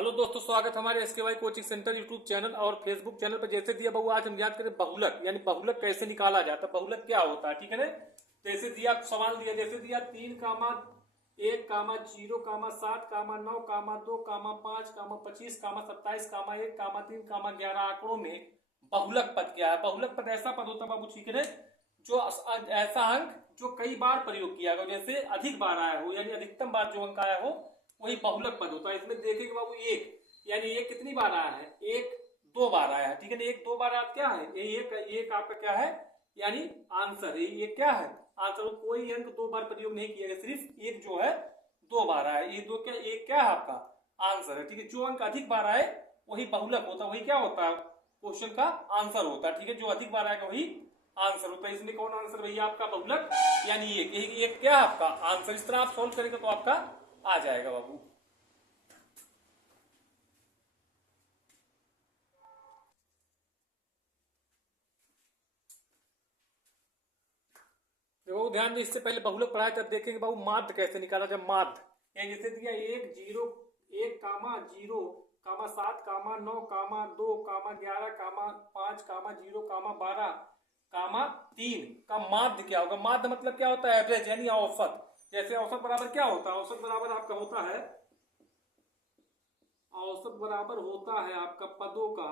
Hello दोस्तों, स्वागत हमारे SKY coaching centre YouTube channel और फेसबुक चैनल पर। जैसे दिया बहु आज हम याद करें बहुलक, यानी बहुलक कैसे निकाला जाता है, बहुलक क्या होता है। ठीक है ना। जैसे दिया सवाल दिया, जैसे दिया 3,1,0,2,9,2,5,25,25,27,1,3,11 आंकड़ों में बहुलक पद क्या है। बहुलक पद ऐसा पद होता है बाबू, ठीक है ना, जो ऐसा अंक जो कई बार प्रयोग किया गया, जैसे अधिक बार आया हो, यानी अधिकतम बार जो अंक आया हो वही बहुलक पद होता है। इसमें देखेंगे बाबू एक, यानी एक कितनी बार आया है, एक दो बार आया है। ठीक है ना, एक दो बार आया क्या है, ये एक आपका क्या है, यानी आंसर है। ये क्या है, आंसर। कोई अंक दो बार प्रयोग नहीं किया गया, सिर्फ एक जो है दो बार आया, ये दो क्या, एक क्या है आपका आंसर है। ठीक है, जो अंक अधिक बार आए वही बहुलक होता है, वही क्या होता है, क्वेश्चन का आंसर होता है। ठीक है, जो अधिक बार आएगा वही आंसर होता है। इसमें कौन आंसर भैया आपका बहुलक, यानी एक क्या आपका आंसर। इस तरह आप सोल्व करेंगे तो आपका आ जाएगा बाबू। देखो ध्यान दे, इससे पहले बहुलक पढ़ाए तब देखेंगे बाबू माध्य कैसे निकाला जाए। माध्य यानी जैसे दिया 1,0,1,7,9,2,11,5,0,12,3 का माध्य क्या होगा। माध्य मतलब क्या होता है, एवरेज यानी औसत। जैसे औसत बराबर क्या होता है, औसत बराबर आपका होता है, औसत बराबर होता है आपका पदों का,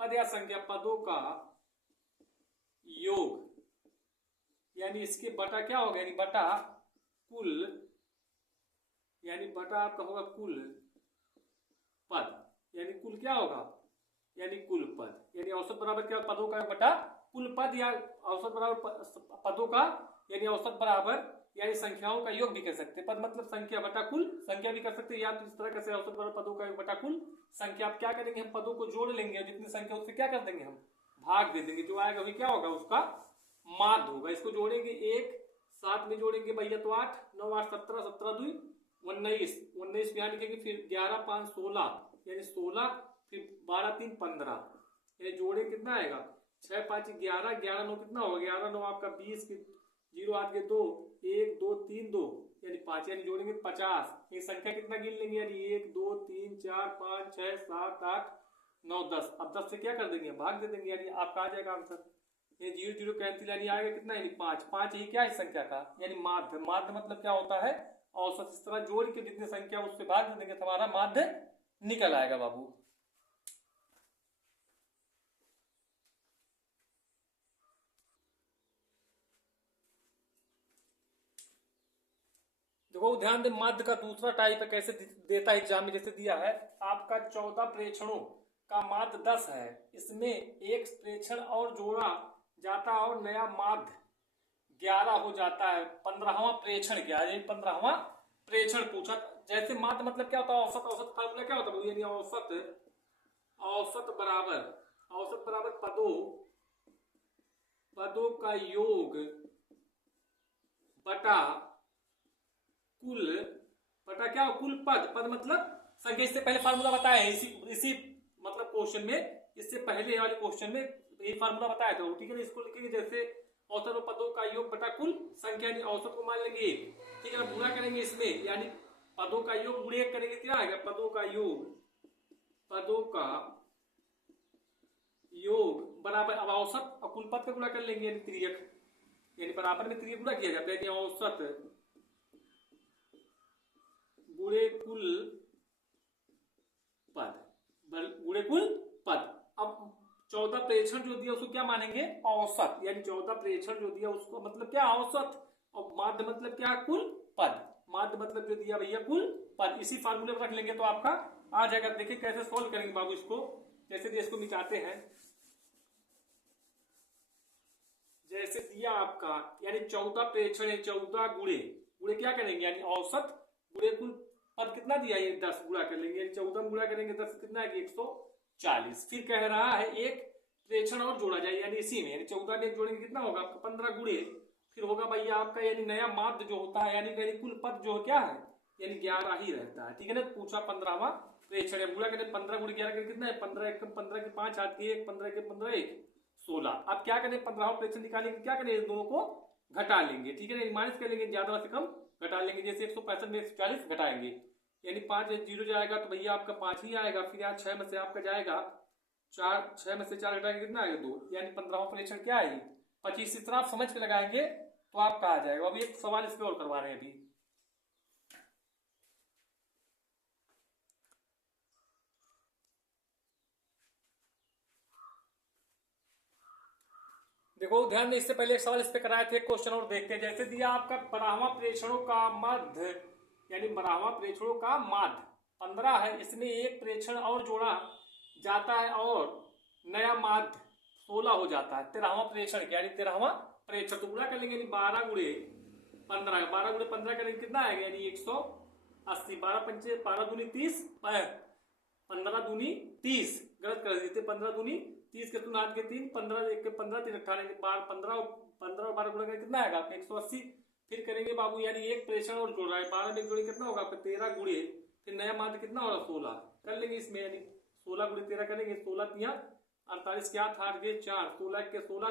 पद या संख्या, पदों का योग, यानी इसके बटा क्या होगा, यानी बटा कुल, यानी बटा आपका होगा कुल पद, यानी कुल क्या होगा, यानी कुल पद। यानी औसत बराबर क्या, पदों का बटा कुल पद, या औसत बराबर पदों का, यानी औसत बराबर, यानी संख्याओं का योग भी कर सकते हैं। पद मतलब संख्या बटा कुल संख्या भी कर सकते हैं, या तो इस तरह कैसे औसत बराबर पदों का योग बटा कुल संख्या। आप क्या करेंगे, हम पदों को जोड़ लेंगे, जितनी संख्या उससे क्या कर देंगे, हम भाग दे देंगे, जो आएगा वही क्या होगा, उसका माध्य होगा। इसको जोड़ेंगे, एक सात में जोड़ेंगे भैया तो 8, 9 8 17, 17 2 19, 19 में यहाँ लिखेंगे, फिर 11 5 16, यानी 16, फिर 12 3 15, ये जोड़े कितना आएगा, 6 5 11, 11 9 कितना होगा, 11 9 आपका 20, फिर 0 8 के 2, 1 2 3 2, यानी 5, यानी जोड़ेंगे 50। ये संख्या कितना गिन लेंगे, यानी 1 2 3 4 5 6 7 8 9 10। अब 10 से क्या कर देंगे, भाग दे देंगे, यानी आपका आ जाएगा आंसर। ये 0 0 कैंसिल, यानी आएगा कितना, यानी 5 5, यही क्या है संख्या का, यानी माध्य। माध्य मतलब क्या होता है, औसत। इस तरह जोड़ के जितनी संख्या उससे भाग दे देंगे तो हमारा माध्य निकल आएगा बाबू। देखो ध्यान दे, माध्य का दूसरा टाइप है, कैसे देता है एग्जाम में। जैसे दिया है आपका 14 प्रेक्षणों का माध्य 10 है, इसमें एक प्रेक्षण और जोड़ा जाता है और नया माध्य 11 हो जाता है। 15वां प्रेक्षण क्या है, 15वां प्रेक्षण पूछा। जैसे माध्य मतलब क्या होता है, औसत। औसत फार्मूला क्या होता है, यानी औसत, औसत बराबर, औसत बराबर पदों, पदों का योग बटा कुल, बटा क्या हो, कुल पद। पद मतलब संख्या। इससे पहले फार्मूला बताया है, इसी इसी मतलब क्वेश्चन में, इससे पहले वाले क्वेश्चन में यही फार्मूला बताया था। ठीक है ना, इसको लिखेंगे जैसे औसत और पदों का योग बटा कुल संख्या, यानी औसत को मान लेंगे 1, ठीक है ना, पूरा करेंगे इसमें, यानी पदों का योग गुणे 1 करेंगे, क्या आएगा, पदों का योग, पदों का योग बराबर, अब औसत और कुल पद का गुणा कर लेंगे, यानी त्रियक, यानी बराबर में त्रियक गुणा किया जाता है, यानी औसत गुणे कुल पद, गुणे कुल पद। अब 14 प्रेक्षण जो दिया उसको क्या मानेंगे, औसत, यानी 14 प्रेक्षण जो दिया उसको मतलब क्या, औसत। और माध्य मतलब क्या, कुल पद। माध्य मतलब जो दिया भैया कुल पद। इसी फार्मूले पर रख लेंगे तो आपका आ जाएगा। देखिए कैसे सोल्व करेंगे बाबू इसको। जैसे इसको मिटाते हैं, जैसे दिया आपका, यानी 14 प्रेक्षण है, 14 गुणे, गुणे क्या करेंगे, यानी औसत गुणे कुल पद कितना दिया, ये 10 गुणा कर लेंगे, यानी 14 में गुणा करेंगे 10 कितना है, 140। फिर कह रहा है एक प्रेक्षण और जोड़ा जाए, यानी इसी में, यानी 14 में जोड़ेंगे कितना होगा आपका 15 गुणे, फिर होगा भैया आपका, यानी नया माध्य जो होता है, यानी कुल पद जो क्या है, यानी 11 ही रहता है। ठीक है ना, पूछा 15वां प्रेक्षण है, गुणा करें 15 गुणे 11 कितना है, 15 1 15 के 5 हाथ के 1, 15 के 15 1 16। अब क्या करें, 15वां प्रेक्षण निकालेंगे, क्या करें, इन दोनों को घटा लेंगे। ठीक है ना, माइनस कर लेंगे, ज्यादा से कम घटा लेंगे। जैसे 165 में 140 घटाएंगे, यानी 5 जीरो जाएगा तो भैया आपका 5 ही आएगा। फिर यहाँ 6 में से आपका जाएगा 4, 6 में से 4 घटाएंगे कितना आएगा 2, यानी 15वां प्रेक्षण क्या आएगी 25। इस तरह आप समझ के लगाएंगे तो आपका आ जाएगा। अभी एक सवाल इस पे और करवा रहे हैं अभी। देखो ध्यान में, इससे पहले एक सवाल इस पे कराए थे, क्वेश्चन और देखते हैं। जैसे दिया आपका 12वां प्रेक्षणों का माध्य, यानी 12वां प्रेक्षणों का माध्य 15 है, इसमें एक प्रेक्षण और जोड़ा जाता है और नया माध्य 16 हो जाता है 13वां प्रेक्षण, यानी 13वां प्रेक्षण। तो गुणा कर लेंगे, यानी 12 गुणे 15, 12 गुणे 15 करेंगे कितना आएगा, यानी 180। 12 पंचे 12 दूनी 30, 15 दूनी 30, गलत कर देते, 15 दूनी 30 के तुम हाथ के 3, 15 एक के 15, 3 18, 15 और 12 गुणा करके कितना आएगा आपका 180। फिर करेंगे बाबू, यानी एक प्रेक्षण और जोड़ रहा है, 12 में जोड़े कितना होगा आपका 13 गुणे, फिर नया माध्य कितना होगा 16 कर लेंगे इसमें, यानी 16 गुणे 13 करेंगे, 16 तिया 48 के 8 8 के 4, 16 के 16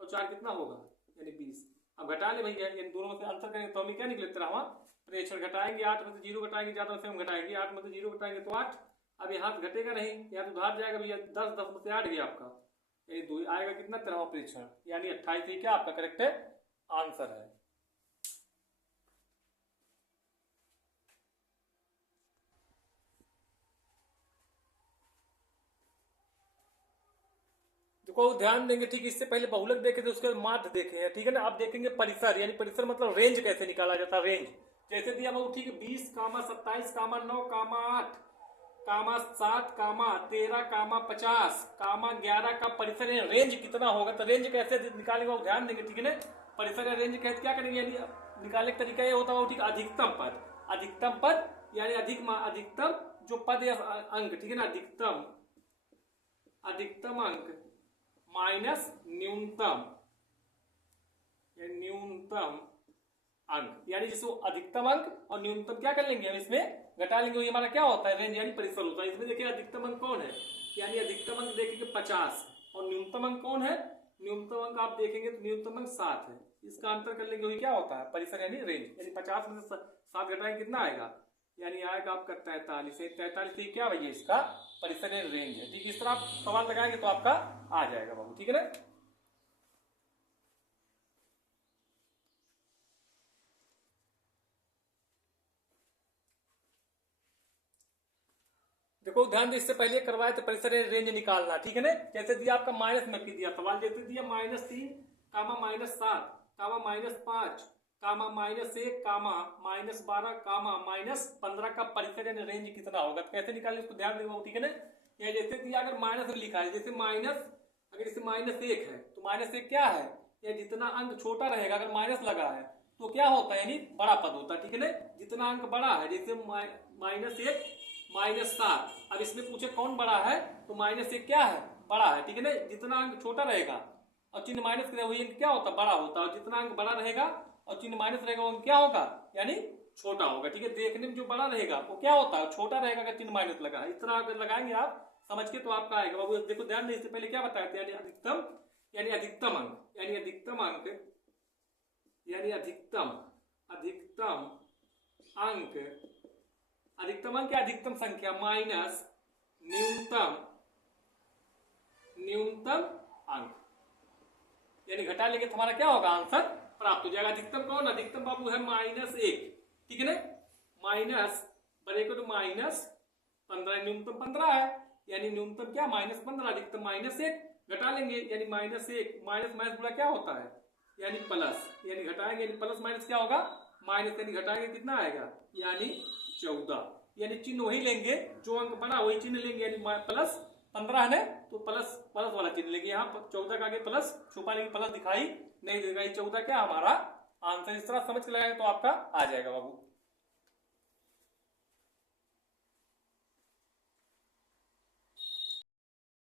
और 4 कितना होगा, यानी 20। अब घटा ले भैया, यानी दोनों में से अंतर करेंगे तो हमें क्या निकले 13वां प्रेक्षण। घटाएंगे 8 में से 0 घटाएंगे, ज्यादा से हम घटाएंगे, 8 में से 0 घटाएंगे तो 8। अब यहाँ घटेगा नहीं, यहाँ तो उधार जाएगा भैया, 10 10 में से 8 गया आपका, यानी 2 आएगा कितना 13वां प्रेक्षण, यानी 28 ही क्या आपका करेक्ट आंसर है। देखो ध्यान देंगे, ठीक इससे पहले बहुलक देखे थे, उसके बाद माध्य देखे हैं, ठीक है ना। आप देखेंगे परिसर, यानी परिसर मतलब रेंज कैसे निकाला जाता है, रेंज जैसे दिया वो, ठीक है 20, 27, 9, 8, 7, 13, 50, 11 का परिसर है, रेंज कितना होगा। तो रेंज कैसे निकालेंगे वो ध्यान देंगे, ठीक है ना। परिसर या रेंज कैसे क्या करेंगे, यानी निकालने का तरीका ये होता है, ठीक अधिकतम पद, अधिकतम पद यानी अधिकतम जो पद या अंक, ठीक है ना, अधिकतम अंक माइनस न्यूनतम अंक, यानी जिसको अधिकतम अंक और न्यूनतम क्या कर लेंगे हम इसमें घटा लेंगे, ये हमारा क्या होता है रेंज, यानी परिसर होता है। इसमें देखिए अधिकतम अंक कौन है, यानी अधिकतम अंक देखेंगे 50 और न्यूनतम अंक कौन है, न्यूनतम अंक आप देखेंगे तो न्यूनतम अंक 7 है। इसका अंतर कर लेंगे वही क्या होता है परिसर यानी रेंज, यानी 50 में से 7 घटाएंगे कितना आएगा, यानी आएगा आपका 43। 43 क्या भैया इसका परिसर रेंज है। ठीक, इस तरह आप सवाल लगाएंगे तो आपका आ जाएगा बाबू, ठीक है ना। देखो ध्यान दे, इससे पहले करवाए तो परिसर रेंज निकालना, ठीक है ना। जैसे दिया आपका माइनस में दिया सवाल, जैसे दिया -3, -7, -5, -1, -12, -15 का परिसर यानी रेंज कितना होगा। तो कैसे निकालें इसको ध्यान देना, ठीक है ना। या जैसे दिया अगर माइनस लिखा है, जैसे माइनस अगर इसे -1 है तो -1 क्या है, या जितना अंक छोटा रहेगा अगर माइनस लगा है तो क्या होता है, यानी बड़ा पद होता है, ठीक है ना। जितना अंक बड़ा है, जैसे -1 -7, अब इसमें पूछे कौन बड़ा है तो -1 क्या है बड़ा है, ठीक है ना। जितना अंक छोटा रहेगा और चिन्ह माइनस करेगा वही अंक क्या होता है बड़ा होता है, और जितना अंक बड़ा रहेगा और चिन्ह माइनस रहेगा वो क्या होगा, यानी छोटा होगा, ठीक है। देखने में जो बड़ा रहेगा वो क्या होता है छोटा रहेगा अगर चिन्ह माइनस लगा है। इस तरह अगर लगाएंगे आप समझ के तो आपका आएगा बाबू। देखो ध्यान दें, इससे पहले क्या बताए थे, यानी अधिकतम अंक, यानी अधिकतम अंक अधिकतम अंक क्या अधिकतम संख्या माइनस न्यूनतम अंक, यानी घटा लेंगे तो हमारा क्या होगा आंसर प्राप्त हो जाएगा। अधिकतम कौन, अधिकतम बाबू है -1, ठीक है ना। माइनस बनेगा तो -15, न्यूनतम 15 है, यानी न्यूनतम क्या -15, अधिकतम -1, घटा लेंगे यानी -1 माइनस माइनस पूरा क्या होता है, यानी प्लस, यानी घटाएंगे यानी प्लस माइनस क्या होगा माइनस, यानी घटाएंगे कितना आएगा, यानी 14, यानी चिन्ह वही लेंगे जो अंक बड़ा वही चिन्ह लेंगे, यानी +15 है ना तो प्लस वाला चिन्ह लेंगे। यहाँ 14 का आगे प्लस छुपा लेंगे, प्लस दिखाई नहीं देगा, 14 क्या हमारा आंसर। इस तरह समझ के लगाएंगे तो आपका आ जाएगा बाबू।